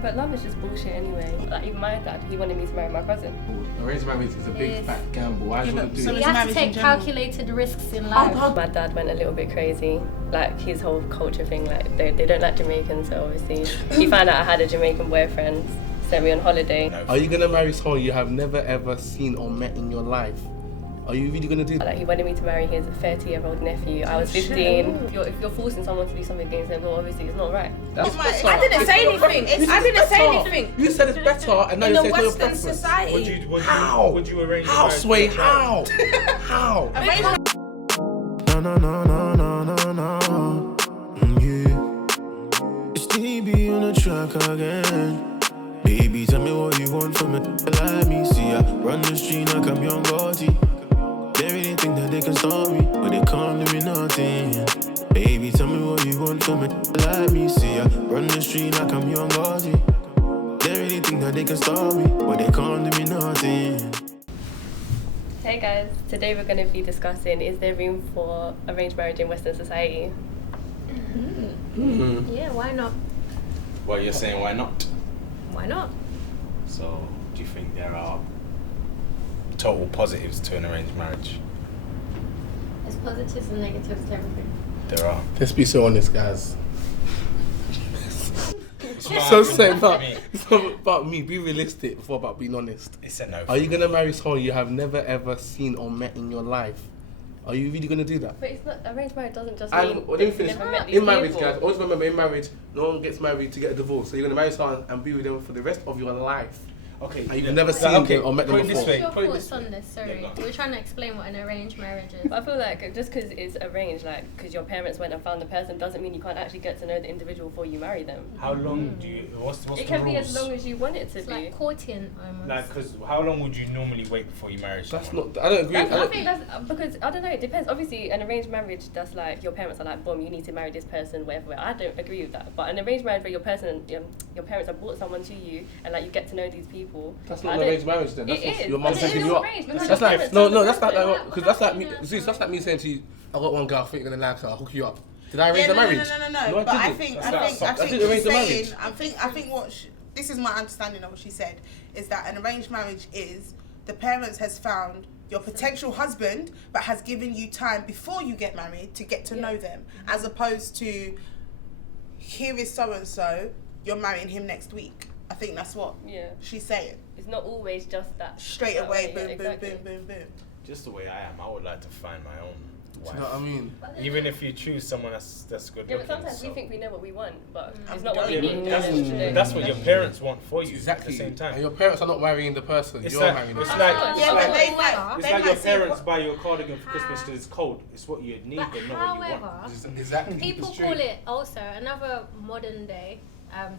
But love is just bullshit anyway. Like even my dad, he wanted me to marry my cousin. Arranged marriage is a big fat gamble. Why would you do So it? you have to take calculated risks in life. My dad went a little bit crazy. Like his whole culture thing, like they don't like Jamaicans, so obviously he found out I had a Jamaican boyfriend, sent me on holiday. Are you gonna marry someone you have never ever seen or met in your life? Are you really gonna do that? Like he wanted me to marry his 30-year-old nephew. I was 15. If you're forcing someone to do something against them, well obviously it's not right. That's better. I didn't say anything. I didn't say anything. You said it's better, and now In you're the saying your Western preference. society. Would you arrange How, a marriage? Sway? How? How? No. Yeah. Stevie on the track again. Baby, tell me what you want from me. Let me see. I run the street like I'm young Gotti. They really think that they can stop me, but they can't do me nothing. Baby, tell me what you want from me. Let me see. I run the street like I'm young Gotti. They really think that they can stop me, but they can't do me nothing. Hey guys, today we're going to be discussing, is there room for arranged marriage in Western society? Yeah, why not? Well, you're saying why not? Why not? So, do you think there are total positives to an arranged marriage? There's positives and negatives to everything. There are. Let's be so honest, guys. So say about it's not about me. Be realistic before about being honest. It's a no. Are you gonna marry someone you have never ever seen or met in your life? Are you really gonna do that? But it's not, arranged marriage doesn't just And mean let me that you finish. never met these In marriage, people. guys, always remember in marriage, no one gets married to get a divorce. So you're gonna marry someone and be with them for the rest of your life. Okay. And you've never seen them or met them Put it this before. way. What's your Put it thoughts this on way. this? Sorry, Yeah, go on. we're trying to explain what an arranged marriage is. But I feel like just because it's arranged, like because your parents went and found the person, doesn't mean you can't actually get to know the individual before you marry them. How long do you? What's the It can rules? be as long as you want it to It's be. like courting almost. Like, because how long would you normally wait before you marry someone? That's not. I don't agree. I think that's because I don't know. It depends. Obviously, an arranged marriage, that's like your parents are like, boom, you need to marry this person, whatever. I don't agree with that. But an arranged marriage where your your parents have brought someone to you and like you get to know these people. That's not an arranged marriage then. That's It is. your mum But it taking is you up. arranged because That's your like parents no, are the that's not person. like because that's like me. Zeus, that's like me saying to you, I got one girl, I think you're gonna like her. I'll hook you up. Did I arrange the marriage? No. I But I didn't. think I didn't arrange the marriage. I think what this is my understanding of what she said is that an arranged marriage is the parents has found your potential husband, but has given you time before you get married to get to know them, as opposed to here is so and so, you're marrying him next week. I think that's what she's saying. It's not always just that. Straight that away, way, boom, exactly. boom. Just the way I am, I would like to find my own Do wife. you know what I mean? Even if you choose someone that's good Yeah, looking. but sometimes so. we think we know what we want, but And it's we not what we don't. need. Yeah, but that's what your parents want for you Exactly. at the same time. And your parents are not marrying the person. It's You're like- marrying the it's person. like- Yeah, it's but like- they However, might. It's they like might your see parents what- buy you a cardigan for Christmas because it's cold. It's what you need, but not what you want. However, Exactly. people It's true. call it also another modern day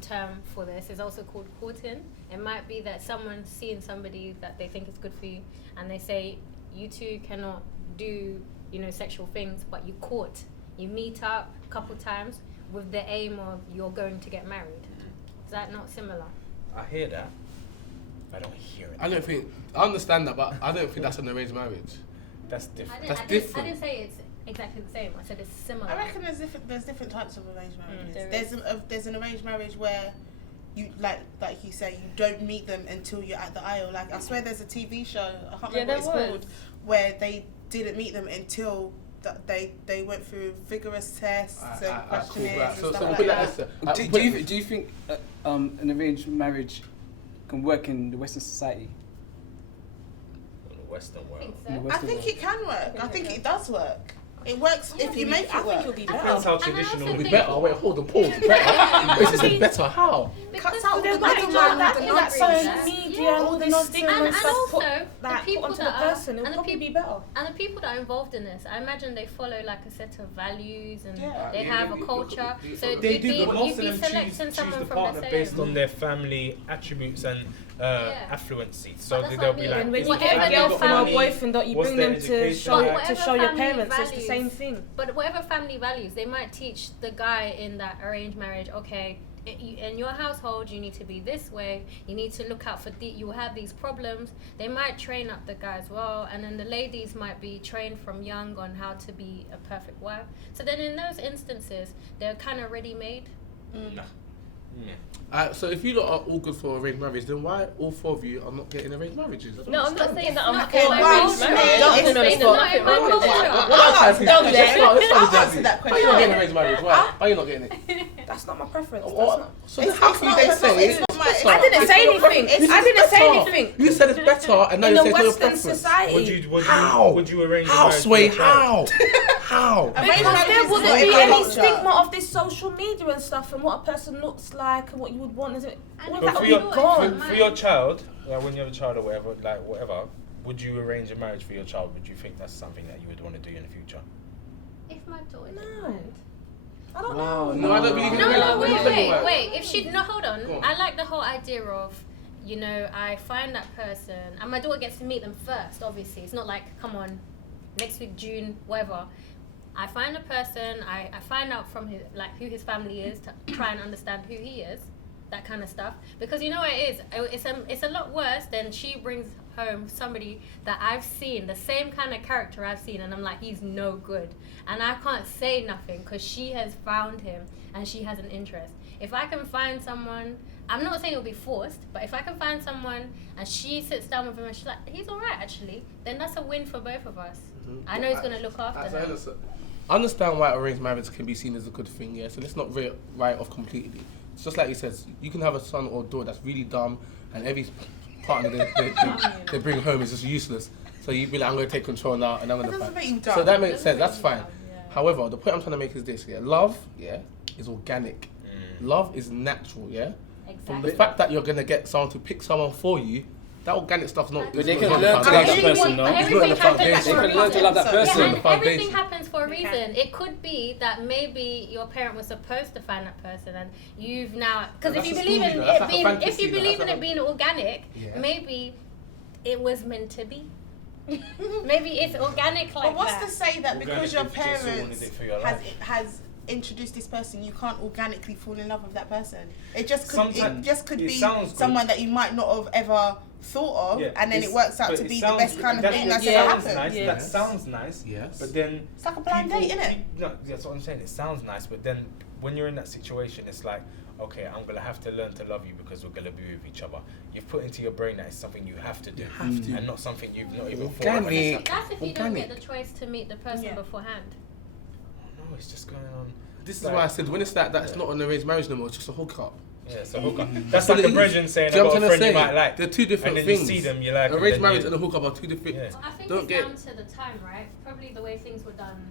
term for this is also called courting. It might be that someone's seeing somebody that they think is good for you, and they say you two cannot do sexual things, but you court. You meet up a couple times with the aim of you're going to get married. Is that not similar? I hear that. I don't hear it. I understand that, but I don't think that's an arranged marriage. That's different. That's I different. didn't say it's exactly the same. I said it's similar. I reckon there's different types of arranged marriages. There's an arranged marriage where you like you say you don't meet them until you're at the aisle. Like I swear there's a TV show, I can't remember what it's called, where they didn't meet them until they went through vigorous tests and questionnaires and stuff like that. Do you think an arranged marriage can work in the Western society? In the Western world. I think it can work. I think it does work. It works if you make it work. it'll be better. Depends how And I traditional. also It'll be think- better. Wait, hold on, pause. Better. This is better. How? Cuts out Because the middleman, that- the that- nonsense. that- Media, all the stigma and and stuff also put, the like, people put onto the that are- person, it'll and the probably peop- be better. And the people that are involved in this, I imagine they follow like a set of values and Yeah. they have a culture. So They you'd do, be, but most you'd of be them selecting choose someone the from partner the based same. on their family attributes and affluency. So But that's they'll what I be mean. like, And when is you the get a Whatever girl their from a family- boyfriend that you what's bring their them to education? show, But to whatever show your family parents, it's the values- same thing. But whatever family values, they might teach the guy in that arranged marriage, okay, in your household you need to be this way, you need to look out for you will have these problems. They might train up the guy as well, and then the ladies might be trained from young on how to be a perfect wife. So then in those instances they're kind of ready made. Nah. So if you lot are all good for arranged marriage, then why all 4 of you are not getting arranged marriages? No, I'm not saying that I'm Okay, for right, arranged right. marriage. Don't I'm just saying there's nothing wrong with it. I'll answer that Why are you not question. getting arranged marriage? Why are you not getting it? That's not my preference. That's What? not. So then how can they say it's not my- better? I didn't say anything. You said I didn't it's say better. anything. You said it's better, and now In you're the saying it's your Western preference. society. Would you arrange a How, marriage Sway? for your child? How? Because marriage there is wouldn't not be a any culture. stigma of this social media and stuff and what a person looks like and what you would want. All of But that for would your, be gone. for your child, like when you have a child or whatever, would you arrange a marriage for your child? Would you think that's something that you would want to do in the future? If my daughter No. didn't mind. I don't Wow, know. No, I don't believe in No, arranged marriage. wait. If she, no, hold on. Go on. I like the whole idea of, you know, I find that person, and my daughter gets to meet them first, obviously. It's not like, come on, next week, June, whatever. I find a person, I find out from his, like, who his family is to try and understand who he is, that kind of stuff. Because you know what it is? It's a lot worse than she brings home somebody that I've seen, the same kind of character I've seen, and I'm like, he's no good. And I can't say nothing because she has found him and she has an interest. If I can find someone, I'm not saying it'll be forced, but if I can find someone and she sits down with him and she's like, he's alright actually, then that's a win for both of us. I know he's going to look after her. I understand why arranged marriage can be seen as a good thing, yeah. So let's not write off completely. It's just like he says, you can have a son or daughter that's really dumb, and every partner they bring home is just useless. So you'd be like, I'm going to take control now, and I'm going to doesn't fight. make you dumb. So that makes sense. That's make you fine. dumb, yeah. However, the point I'm trying to make is this: yeah, love, yeah, is organic. Love is natural, yeah. Exactly. The fact that you're going to get someone to pick someone for you, that organic stuff's not. But they it's can not learn the to love that foundation. person, no? It's not in the foundation. They can learn to love that Yeah, person. and The foundation. everything happens for a reason. It could be that maybe your parent was supposed to find that person, and you've now, because That's if you a believe story, in though. That's it like a being, if fantasy, you though. believe That's in like it being organic, Yeah. maybe it was meant to be. Maybe it's organic like But what's that. to say that because your Organic if you just wanted parents it for your has introduced this person, you can't organically fall in love with that person? It just could. Sometimes It just could it be sounds good. someone that you might not have ever thought of, Yeah, and then it's- it works out but to it be sounds- the best kind of that- thing that's it ever sounds happened. nice. Yes. That sounds nice. Yes. But then It's like a blind date, innit? No, that's what I'm saying. It sounds nice, but then when you're in that situation, it's like, okay, I'm gonna have to learn to love you because we're gonna be with each other. You've put into your brain that it's something you have to do, and not something you've not even thought of. Organic. That's if you don't get Organic. the choice to meet the person Yeah. beforehand. No, it's just going on. This is why I said when it's that's not an arranged marriage no more. It's just a hookup. Yeah, it's a hookup. That's So like a it is. brethren saying, Do you I know got what a I'm friend you saying? might like. They're two different and then things. you see them, you like them, arranged then marriage you- and a hookup are two different. Yeah. I think Don't it's get- down to the time, right? Probably the way things were done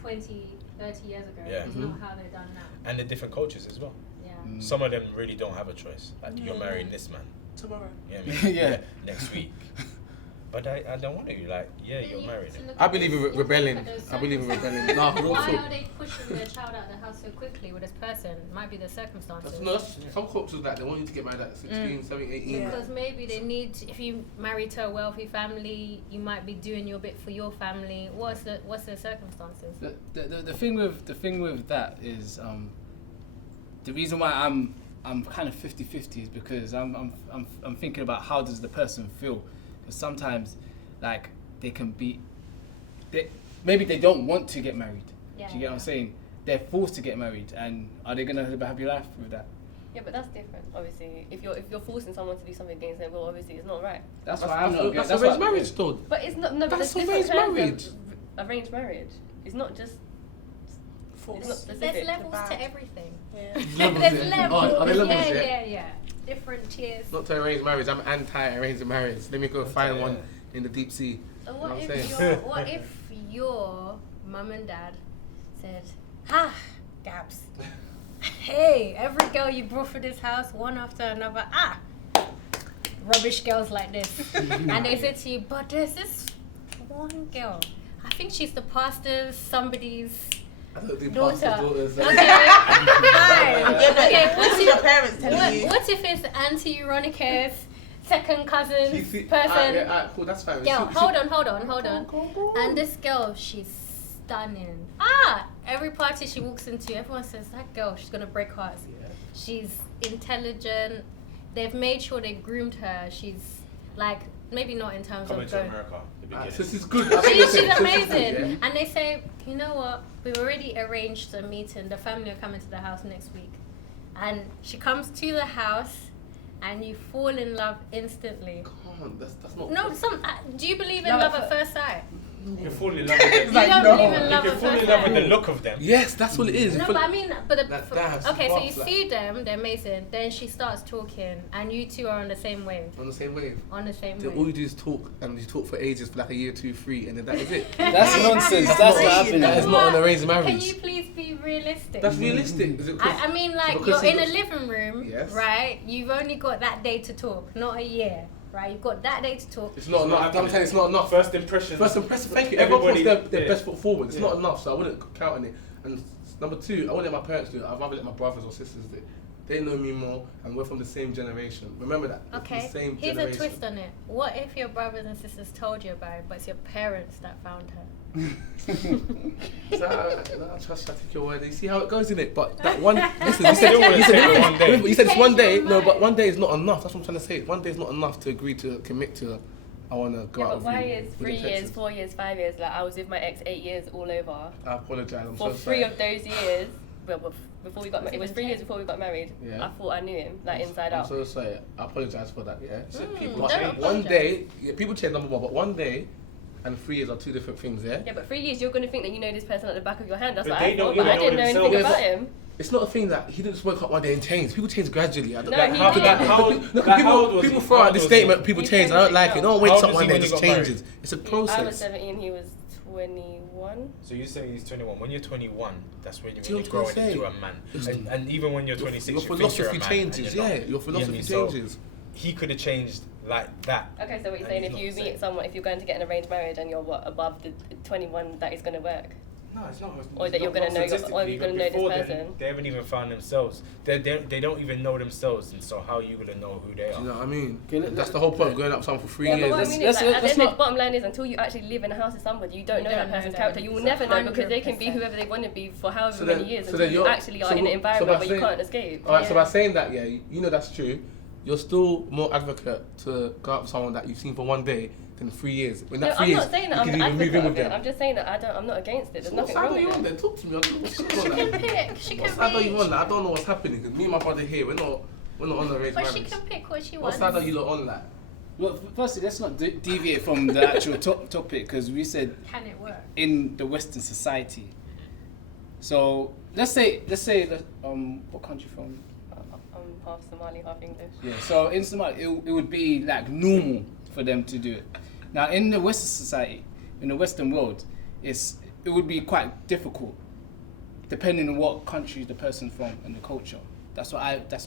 20, 30 years ago Yeah. is not how they're done now. And the different cultures as well. Yeah. Some of them really don't have a choice. Like, you're marrying this man. Tomorrow. Yeah, I mean, Yeah. next week. But I don't want to. Like, yeah, Then you're you marrying have to him. look I at believe in those- you have to rebelling. look at those I believe in circumstances. rebelling. No, real Why talk. are they pushing their child out of the house so quickly with this person? It might be the circumstances. That's some cultures that they want you to get married at 16, 17, 18. Because maybe they need, if you marry to a wealthy family, you might be doing your bit for your family. What's the circumstances? The thing with that is the reason why I'm kind of 50-50 is because I'm thinking about how does the person feel, because sometimes like they can be maybe they don't want to get married. Yeah, Do you get what I'm saying? They're forced to get married, and are they gonna have a happy life with that? Yeah, but that's different. Obviously, if you're forcing someone to do something against their will, obviously it's not right. That's why I'm not. That's That's arranged why- marriage, though. But it's not. No, but That's there's different arranged terms of arranged marriage. It's not just. It's not There's specific. levels bad. to everything. Yeah. Levels, There's yeah. levels. Oh, are there levels, Yeah. Different tiers. Not to arrange marriage. I'm anti-arranged marriage. Let me go find one in the deep sea. So You know what what I'm if saying? what if your mum and dad said, "Ah, Gabs, hey, every girl you brought for this house, one after another, rubbish girls like this," and they said to you, "But there's this one girl. I think she's the pastor's somebody's I don't do daughter." pastors' daughters. Okay, fine. Yeah, but Okay, this is your parents telling you. what if it's Auntie Veronica's second cousin's You see- person? cool, that's fine. Girl, See- hold see- on. And this girl, she's stunning. Every party she walks into, everyone says, that girl, she's gonna break hearts. Yeah. She's intelligent. They've made sure they groomed her. She's like, maybe not in terms Coming of to going. America. The beginning. This is good. I think that's She's it. This is amazing. good, yeah. And they say, you know what? We've already arranged a meeting. The family are coming to the house next week. and she comes to the house, and you fall in love instantly. Come on, that's not. No, do you believe in love at first sight? You can fall in love with them. You don't believe in You love can at fall first in love with the sight. look of them. Yes, that's what it is. No, but I mean, okay, so you sparks, see them, they're amazing. Then she starts talking, and you two are on the same wave. on the same wave. On the same Then wave. all you do is talk, and you talk for ages, for like a year, 2, 3, and then that is it. That's nonsense. That's what happened. That is not an arranged marriage. Can you please be realistic? That's realistic. Is it I mean, like, because you're in a it's- living room, Yes. right? You've only got that day to talk, not a year, right? You've got that day to talk. It's not enough. I'm saying it's not enough. First impression. First impression. Thank you. Everyone puts Everybody- their yeah. best foot forward. It's Yeah. not enough, so I wouldn't count on it. And number 2, I wouldn't let my parents do it. I'd rather let my brothers or sisters do it. They know me more, and we're from the same generation. Remember that. We're from Okay, the same here's generation. a twist on it. What if your brothers and sisters told you about it, but it's your parents that found her? So, I trust I take your word. You see how it goes in it. But that one, listen, you Still wouldn't take it one day. you said it's one day. Change your No, but mind. one day is not enough. That's what I'm trying to say. One day is not enough to agree to commit to. I want to go Yeah, out but with why you. is with 3 years, intentions. 4 years, 5 years? Like I was with my ex 8 years all over. I apologize. I'm For so 3 sorry. of those years, well, before we got married, it was 3 years before we got married. Yeah. I thought I knew him, like inside I'm out. so sorry. I apologize for that. Yeah. people But change. one day, yeah, people change, number one. But one day, and 3 years are 2 different things. Yeah. Yeah, but 3 years, you're gonna think that you know this person at the back of your hand. That's But what they I don't thought, but I even didn't know know anything themselves. about him. It's not a thing that he didn't just wake up one day and change. People change gradually. I don't No, like he how, did. like, How old- look, like, how old people, was people he? throw How out old this was statement. he? People He's change. I don't like it. No one How wakes old up was one he day when and you just got married? changes. It's a I was process. 17, he was 21. So you say he's 21. When you're 21, that's when Do you you're know what I'm growing into a saying? man. And even when you're 26, Your you think philosophy you're a man. changes. and you're not. Yeah, your philosophy Yeah, so changes. he could have changed like that. Okay, so what you're And saying, he's if not you the meet same. someone, if you're going to get an arranged marriage and you're above the 21, that is going to work. No, it's not. Or that you're gonna know- or you're gonna know this Before then, person. They haven't even found themselves. They don't even know themselves, and so how are you gonna know who they Do are? you know what I mean? Okay, That's the whole point of going up with someone for 3 Yeah, but years. what I Let's- mean is, like, at the let's end, not- the bottom line is, until you actually live in a house with somebody, you don't know that don't know person's them. character. You will It's never know because they can be 100%. whoever they want to be for however So many then- years so until then you you're- actually are so in an by environment where you saying- can't escape. All right, so Yeah. by saying that, yeah, you know that's true. You're still more advocate to go out with someone that you've seen for one day than 3 years. When No, that 3 I'm years, not saying you that I'm can an even move in advocate with of it. them. I'm just saying that I'm not against it. There's What nothing side wrong are with you on it. then? Talk to me. I don't know what's She going on. can pick. She What can side are you reach. on? I don't know what's happening because me and my brother here, we're not on the arranged But she marriage. can pick what she What wants. side are you lot on that? Well, firstly, let's not deviate from the actual topic because we said Can it work? in the Western society. So let's say what country from? I'm half Somali, half English. Yeah. So in Somalia, it would be like normal for them to do it. Now in the Western society, in the Western world, it would be quite difficult, depending on what country the person's from and the culture. That's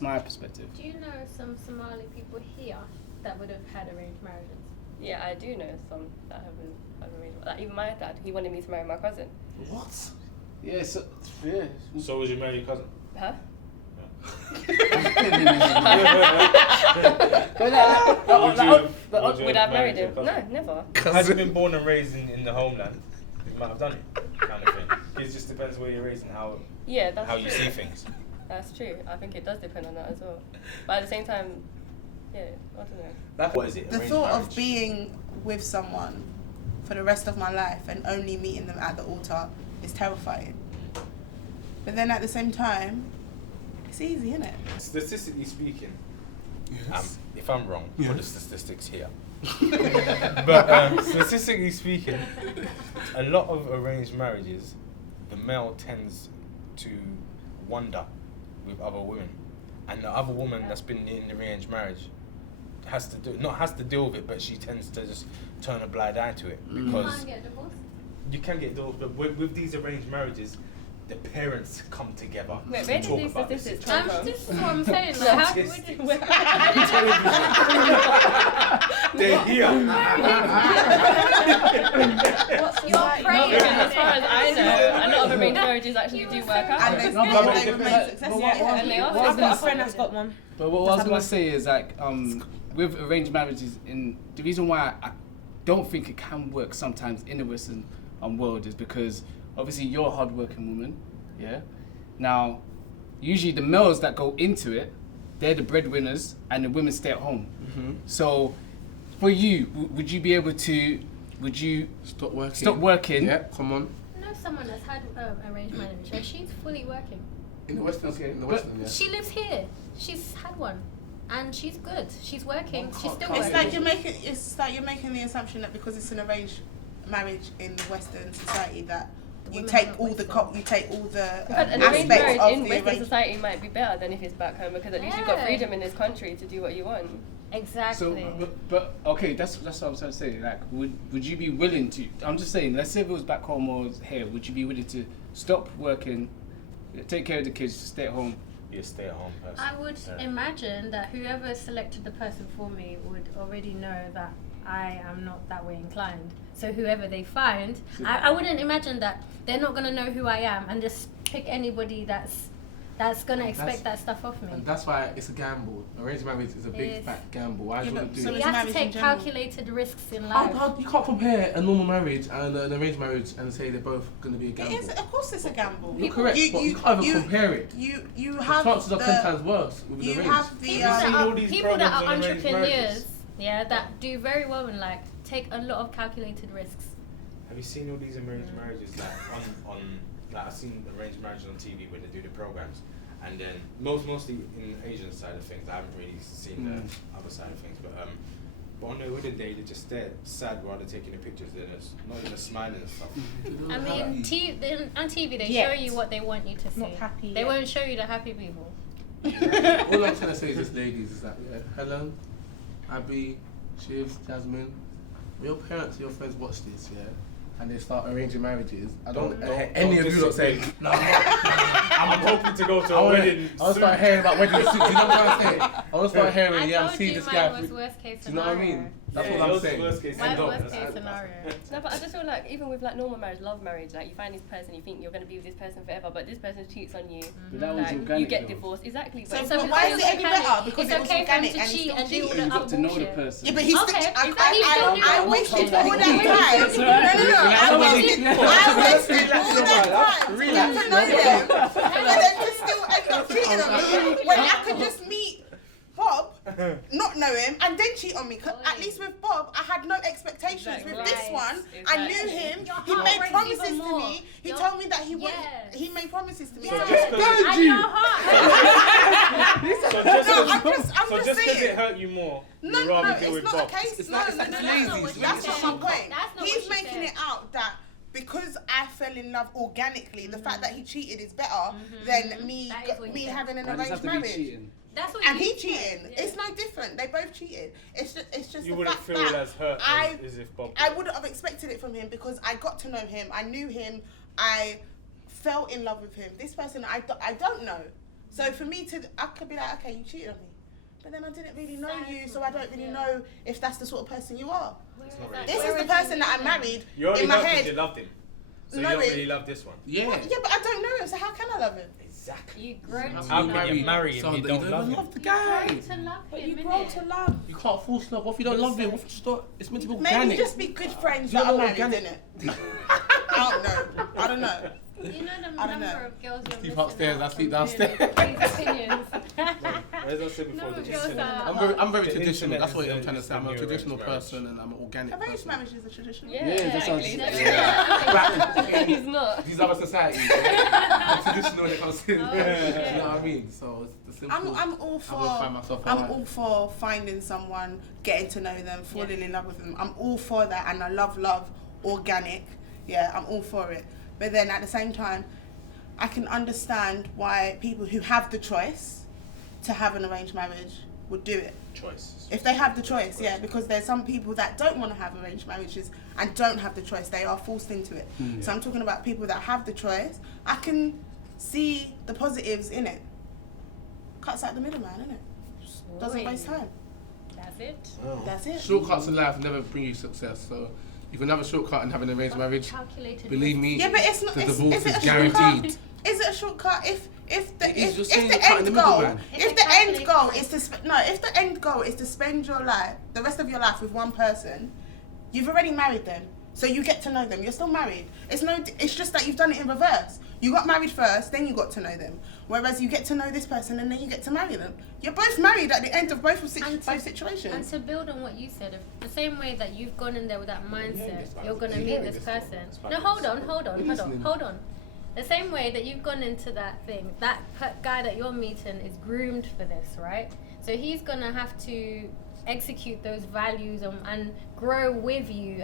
my perspective. Do you know some Somali people here that would have had arranged marriages? Yeah, I do know some that haven't had arranged. Like even my dad, he wanted me to marry my cousin. What? Yeah. So yeah. So would you marry your cousin? Huh? Would I have married him? No, never. Had you been born and raised in the homeland, you might have done it, kind of thing. It just depends where you're raised and Yeah, that's how true. you see things. That's true. I think it does depend on that as well. But at the same time, yeah, I don't know. What is it? The arranged thought marriage? of being with someone for the rest of my life and only meeting them at the altar is terrifying. But then at the same time, it's easy, isn't it? Statistically speaking, Yes. if I'm wrong, Yeah. put the statistics here. But statistically speaking, a lot of arranged marriages, the male tends to wander with other women, and the other woman that's been in the arranged marriage has to deal with it, but she tends to just turn a blind eye to it You because can't get divorced. you can get divorced. But with these arranged marriages, the parents come together Wait, to where did talk these about this. statistics come from? This is what I'm saying. Like, how would Statistics. you, They're here. you're praying. Because as far as I know, a lot of arranged marriages actually do work out. And they, No, but they it remain depends. successful. But what- And they are what I was I've got a gonna friend say- that's got one. But what I was gonna say is like with arranged marriages, the reason why I don't think it can work sometimes in the Western world is because obviously you're a hardworking woman, yeah. Now, usually the males that go into it, they're the breadwinners, and the women stay at home. Mm-hmm. So, for you, would you be able to? Would you Stop working. stop working? Yeah, come on. I know someone that's had arranged marriage and she's fully working. In the Western, Okay, in the but Western, yeah. She lives here. She's had one, and she's good. She's working. She's still It's working. like you're making the assumption that because it's an arranged marriage in the Western society that you women take are all the Western. you take all the But an arranged aspects marriage of in the Western arranged. society might be better than if it's back home because at least you've got Yeah. freedom in this country to do what you want. Exactly. So, but okay, that's what I was trying to say. Like, would you be willing to? I'm just saying. Let's say if it was back home or here, would you be willing to stop working, take care of the kids, stay at home? Be a stay-at-home person. I would imagine that whoever selected the person for me would already know that I am not that way inclined. So whoever they find, I wouldn't imagine that they're not going to know who I am and just pick anybody that's going to expect that stuff off me. And that's why it's a gamble. Arranged marriage is a big fat gamble. Why do you want to do so it? You it's have to marriage in take general. calculated risks in life. You can't compare a normal marriage and an arranged marriage and say they're both going to be a gamble. It is, of course, it's a gamble. You're correct, but you can't even compare it. You The have chances are the, 10 times worse with an you arranged. have the Have you seen all these People that programs are on arranged entrepreneurs, marriages? yeah, that do very well in life, take a lot of calculated risks. Have you seen all these arranged marriages like on like I've seen arranged marriages on TV when they do the programs, and then mostly in the Asian side of things. I haven't really seen the other side of things, but on the other day they just stare sad while they're taking the pictures. They're just not even smiling and stuff. I mean, on TV they Yet. show you what they want you to see. Not happy They yet. won't show you the happy people. All I'm trying to say is this, ladies, is that Helen, Abby, Shivs, Jasmine, your parents, your friends watch this, yeah, and they start arranging marriages. I don't hear any of you lot say, no, I'm hoping to go to I a want wedding. to start hearing about wedding suits. Do you know what I'm saying? I want to start hearing, I yeah, I'm told seeing you this mine guy. was worst case Do you know what I scenario. mean? That's Yeah, what I'm yours is saying. worst case Mine scenario. worst case scenario. No, but I just feel like even with like normal marriage, love marriage, like you find this person, you think you're going to be with this person forever, but this person cheats on you. But that was Like, organic. you get though. divorced. Exactly. So, But but why is it any better? Because it's it was okay organic for him and to he cheat still and do all cheated. the You got other to know the bullshit. person. Yeah, but he's Okay, still. exactly, you don't need I to wasted bullshit. all that time. I wasted all that time to get to know them, and then to still end up cheating on me when I could just meet Bob, not know him, and then cheat on me. 'Cause at least with Bob, I had no expectations. Exactly. With this one, I knew him. Your He heart made breaks promises even to more. me. He Your- told me that he would. Yes. He made promises to me. Yes. just 'cause- And your heart. I'm just because it saying. hurt you more, No, you'd rather deal it's with not Bob. a case. It's No, like- no, it's no, like no, lazy, no. it's That's really not my shit. point. That's not He's what she making said. it out that because I fell in love organically, the fact that he cheated is better than me That is what he me said. having an Why does it have arranged to be marriage. cheating? That's what And you he said, cheating. yeah. It's no different. They both cheated. It's just You the wouldn't fact feel that as hurt I as if Bob. I wouldn't have expected it from him because I got to know him. I knew him. I fell in love with him. This person I don't know. So for me I could be like, okay, you cheated on me. But then I didn't really know you, so I don't really know if that's the sort of person you are. It's not really. This is the person that I married You only in my loved because head. you loved him. So No, you don't it- really love this one. Yeah. Yeah, but I don't know him, so how can I love him? Exactly. You grow to How can you marry him? someone You that don't love him. love the guy. to love But him, you grow innit? to love. You can't force love. What if you don't love him? What if you just don't? It's meant to be Maybe organic. just be good friends You that know are what married, organic- innit? I don't know. You know the I don't number know. of girls you're Sleep missing upstairs, out I sleep from downstairs. doing these opinions. As I said before, No, the girls internet. are- I'm very The traditional. internet That's what is I'm the- trying to is say. I'm the a new traditional arranged marriage. person and I'm an organic Arranged person. marriage is a traditional. Yeah, Yeah, that sounds- exactly. Yeah. He's not. These other societies, yeah, I'm traditional when it comes to. Do you yeah. know what I mean? So it's the simple. I'm all for. I will find myself I'm alive. all for finding someone, getting to know them, falling in love with them. I'm all for that, and I love organic. Yeah, I'm all for it. But then at the same time, I can understand why people who have the choice to have an arranged marriage would do it. Choice. If they have the choice, yeah, because there's some people that don't want to have arranged marriages and don't have the choice. They are forced into it. So I'm talking about people that have the choice. I can see the positives in it. Cuts out the middleman, innit? Doesn't waste time. That's it. That's it. Shortcuts in life never bring you success. So you can have a shortcut and have an arranged marriage. Calculated Believe me, Yeah, but it's not. the Is divorce it is a guaranteed. shortcut? Is it a shortcut if the It is, you're if saying the you're cutting end the goal middleman. if the end goal is to if the end goal is to spend your life, the rest of your life with one person, you've already married them, so you get to know them. You're still married. It's just that you've done it in reverse. You got married first, then you got to know them. Whereas you get to know this person and then you get to marry them. You're both married at the end of both situations. And to build on what you said, the same way that you've gone in there with that mindset, you're gonna meet this person. No, hold on. The same way that you've gone into that thing, that guy that you're meeting is groomed for this, right? So he's gonna have to execute those values and grow with you,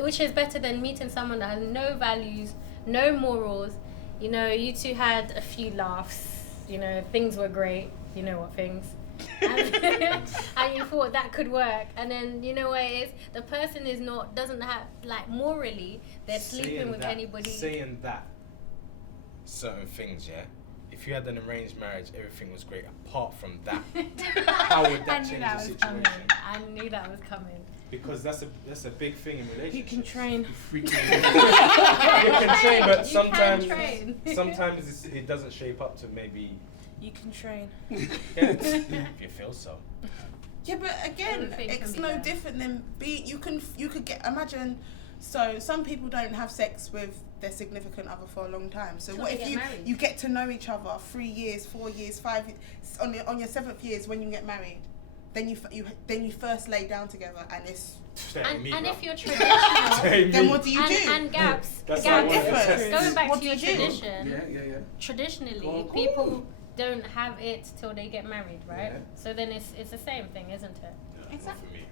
which is better than meeting someone that has no values, no morals. You know, you two had a few laughs. You know, things were great. You know what things. And you thought that could work, and then you know what it is. The person doesn't have, like, morally, they're sleeping with anybody. Saying that certain things, yeah. If you had an arranged marriage, everything was great. Apart from that, how would that change the situation? I knew that was coming. Because that's a big thing in relationships. You can train. You can train, but sometimes it doesn't shape up to maybe. You can train. If you feel so. Yeah, but again, it's no different than you could get, imagine, so some people don't have sex with their significant other for a long time. So what if you get to know each other 3 years, 4 years, 5 years, on your 7th year is when you get married. Then you first lay down together, and it's and if you're traditional, then what do you do? And gaps. Going back to your tradition. Yeah. Traditionally, people don't have it till they get married, right? Yeah. So then it's the same thing, isn't it? Yeah, exactly.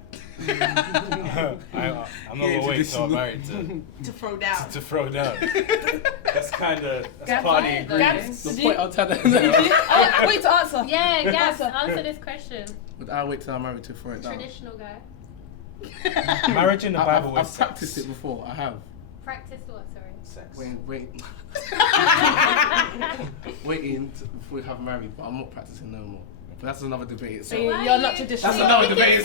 I'm not gonna wait till I'm married to throw down. To throw down. That's part of the ingredients. The point I'll tell them. Wait to answer. Yeah, Gabs, answer this question. Would I wait till I'm married to throw it down? Traditional guy. Marriage in the Bible. I've practiced it before. I have. Practiced what? Sorry. Sex. Waiting before we have married, but I'm not practicing no more. But that's another debate itself. So you're not traditional. That's another debate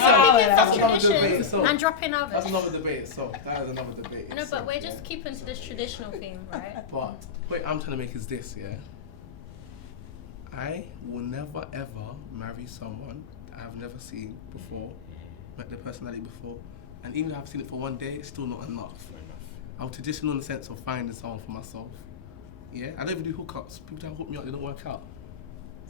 itself. And dropping others. That's another debate itself. That is another debate itself. No, but we're just keeping to this traditional theme, right? But the point I'm trying to make is this, yeah? I will never ever marry someone that I've never seen before, met their personality before, and even if I've seen it for one day, it's still not enough. I'm traditional in the sense of finding someone for myself. Yeah? I don't even do hookups. People try to hook me up, they don't work out.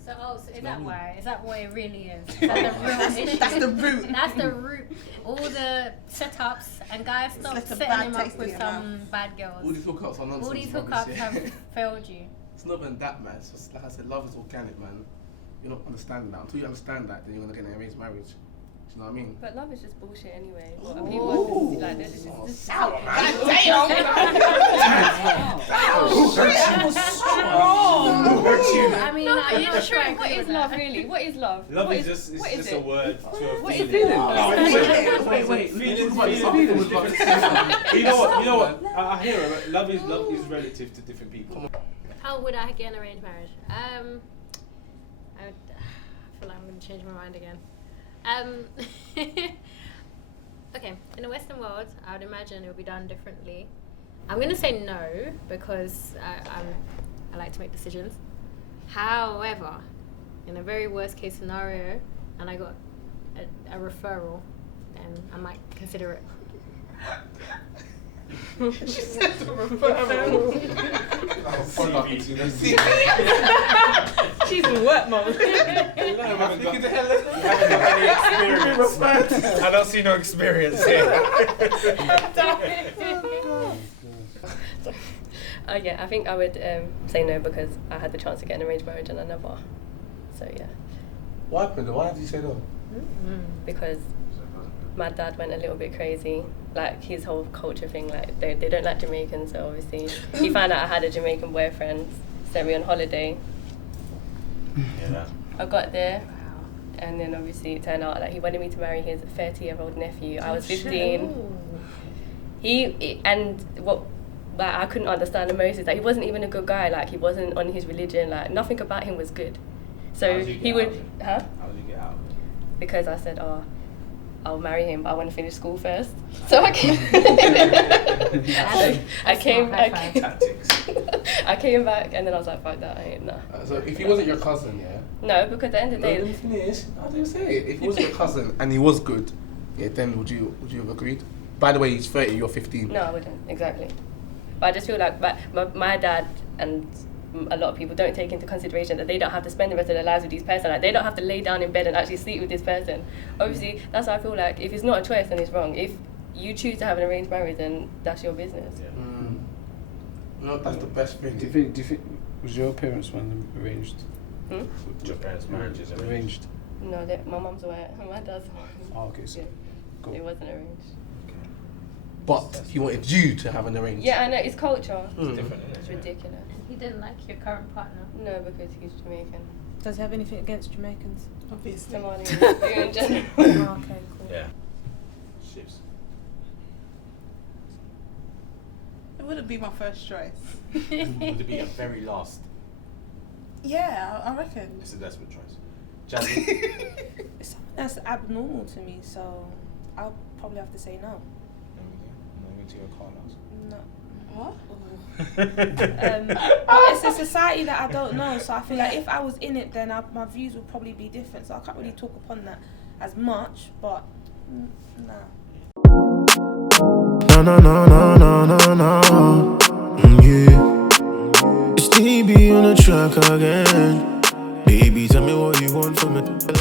So is that why? Is that what it really is? Is that the real issue? That's the root. That's the root. All the setups, and guys stop setting him up with some bad girls. All these hookups are nonsense. All these hookups have failed you. It's not even that, man. It's just, like I said, love is organic, man. You're not understanding that. Until you understand that, then you're going to get an arranged marriage. Do you know what I mean? But love is just bullshit anyway. People like, they're just sour, man. Damn! I mean, it's true. What is love really? What is love? Love is just a word to a what feeling. Wait. You know what? I hear it. Love is relative to different people. How would I get an arranged marriage? I feel like I'm going to change my mind again. Okay, in the Western world, I would imagine it would be done differently. I'm going to say no because I like to make decisions. However, in a very worst case scenario, and I got a referral, then I might consider it. She said the referral. She's in work mode. I don't see no experience here. Yeah, I think I would say no because I had the chance to get an arranged marriage and I never. So yeah. What happened? Why did you say no? Because my dad went a little bit crazy. Like his whole culture thing, like they don't like Jamaicans, so obviously he found out I had a Jamaican boyfriend, sent me on holiday. Yeah. I got there, and then obviously it turned out that he wanted me to marry his 30-year-old nephew. I was 15. Like I couldn't understand the most is that he wasn't even a good guy. Like he wasn't on his religion. Like nothing about him was good. So he would, How did you get out? Because I said, I'll marry him, but I want to finish school first. So I came. I came back, and then I was like, "Fuck that, I ain't nah." So if he wasn't your cousin, yeah? No, because at the end of the day. Let me finish. I didn't say it. If he wasn't your cousin and he was good, yeah, then would you have agreed? By the way, he's 30, you're 15. No, I wouldn't. Exactly. But I just feel like my dad and a lot of people don't take into consideration that they don't have to spend the rest of their lives with this person. Like they don't have to lay down in bed and actually sleep with this person. Obviously, that's why I feel like if it's not a choice, then it's wrong. If you choose to have an arranged marriage, then that's your business. Yeah. No, that's the best thing. Do you think was your parents one arranged? Your parents' marriages arranged? No, my mum's white. My dad's white. Oh, okay, so cool. It wasn't arranged. But he wanted you to have an arranged. Yeah, I know, it's culture. It's different, isn't it? It's ridiculous. He didn't like your current partner. No, because he's Jamaican. Does he have anything against Jamaicans? Obviously. Somalians, you in general. Oh, okay, cool. Yeah. Ships. It wouldn't be my first choice. Would it be a very last? Yeah, I reckon. It's a desperate choice. Jasmine? It's something that's abnormal to me, so I'll probably have to say no. Moving to your Carlos. No. What? But it's a society that I don't know, so I feel like if I was in it, then my views would probably be different. So I can't really talk upon that as much, but nah. No, no, no, no, no, no. Yeah. It's TB on the track again. Baby, tell me what you want from it.